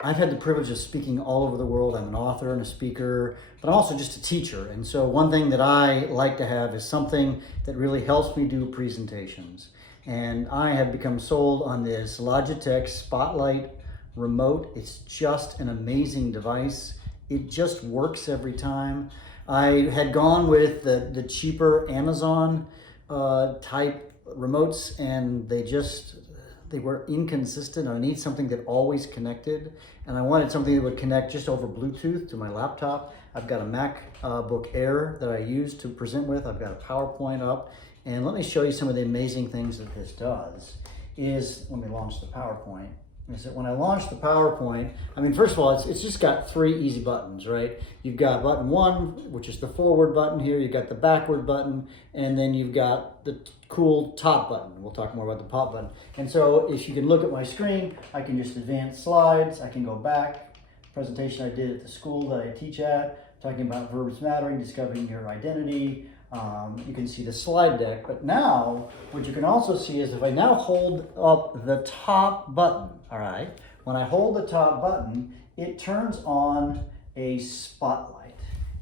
I've had the privilege of speaking all over the world. I'm an author and a speaker, but I'm also just a teacher. And so one thing that I like to have is something that really helps me do presentations. And I have become sold on this Logitech Spotlight remote. It's just an amazing device. It just works every time. I had gone with the cheaper Amazon type remotes, and they were inconsistent. I need something that always connected, and I wanted something that would connect just over Bluetooth to my laptop. I've got a MacBook Air that I use to present with. I've got a PowerPoint up, and let me show you some of the amazing things that this does. Let me launch the PowerPoint. Is that when I launch the PowerPoint, I mean, first of all, it's just got 3 easy buttons, right? You've got button 1, which is the forward button here. You've got the backward button, and then you've got the cool top button. We'll talk more about the top button. And so if you can look at my screen, I can just advance slides. I can go back. Presentation I did at the school that I teach at, talking about verbs mattering, discovering your identity. You can see the slide deck, but now what you can also see is if I now hold up the top button, all right, when I hold the top button, it turns on a spotlight.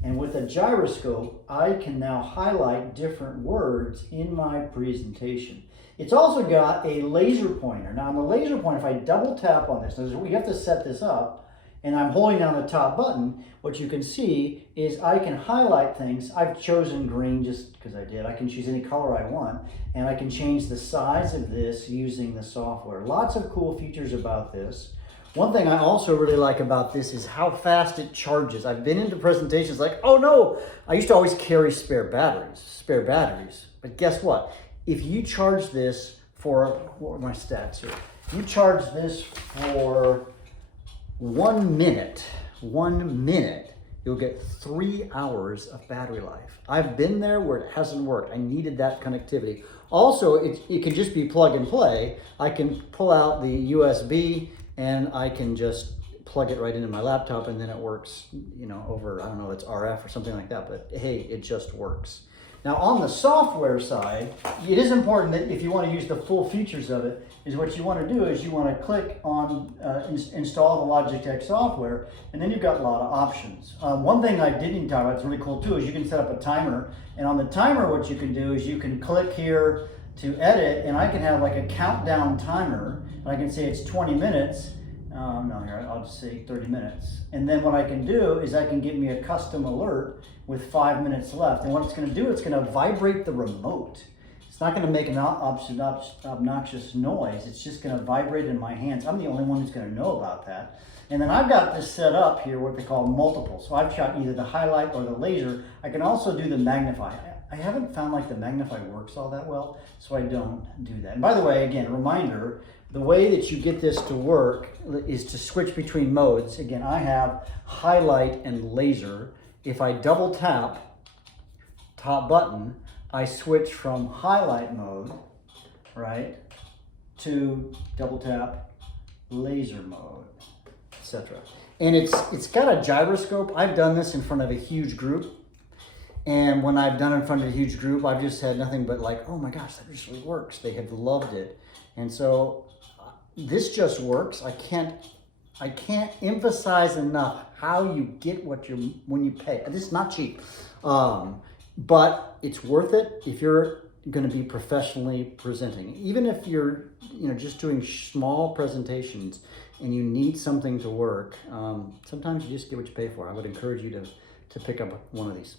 And with a gyroscope, I can now highlight different words in my presentation. It's also got a laser pointer. Now on the laser pointer, if I double tap on this, we have to set this up, and I'm holding down the top button, what you can see is I can highlight things. I've chosen green just because I did. I can choose any color I want, and I can change the size of this using the software. Lots of cool features about this. One thing I also really like about this is how fast it charges. I've been into presentations like, oh no, I used to always carry spare batteries. But guess what? If you charge this for, what were my stats here? You charge this for 1 minute, you'll get 3 hours of battery life. I've been there where it hasn't worked. I needed that connectivity. Also, it can just be plug and play. I can pull out the USB and I can just plug it right into my laptop, and then it works, over, I don't know, it's RF or something like that, but hey, it just works. Now on the software side, it is important that if you want to use the full features of it, is what you want to do is you want to click on install the Logitech software, and then you've got a lot of options. One thing I didn't talk about, it's really cool too, is you can set up a timer. And on the timer, what you can do is you can click here to edit, and I can have like a countdown timer, and I can say it's 20 minutes. No, here, I'll just say 30 minutes. And then what I can do is I can give me a custom alert with 5 minutes left. And what it's going to do, it's going to vibrate the remote. It's not going to make an obnoxious noise. It's just going to vibrate in my hands. I'm the only one who's going to know about that. And then I've got this set up here, what they call multiple. So I've shot either the highlight or the laser. I can also do the magnify. I haven't found like the magnify works all that well, so I don't do that. And by the way, again, reminder, the way that you get this to work is to switch between modes. Again, I have highlight and laser. If I double tap top button, I switch from highlight mode, right, to double tap laser mode, etc. And it's got a gyroscope. I've done this in front of a huge group. And when I've done it in front of a huge group, I've just had nothing but like, oh my gosh, that just really works. They have loved it. And so this just works. I can't emphasize enough how you get when you pay. It's not cheap, but it's worth it if you're going to be professionally presenting. Even if you're just doing small presentations and you need something to work, sometimes you just get what you pay for. I would encourage you to pick up one of these.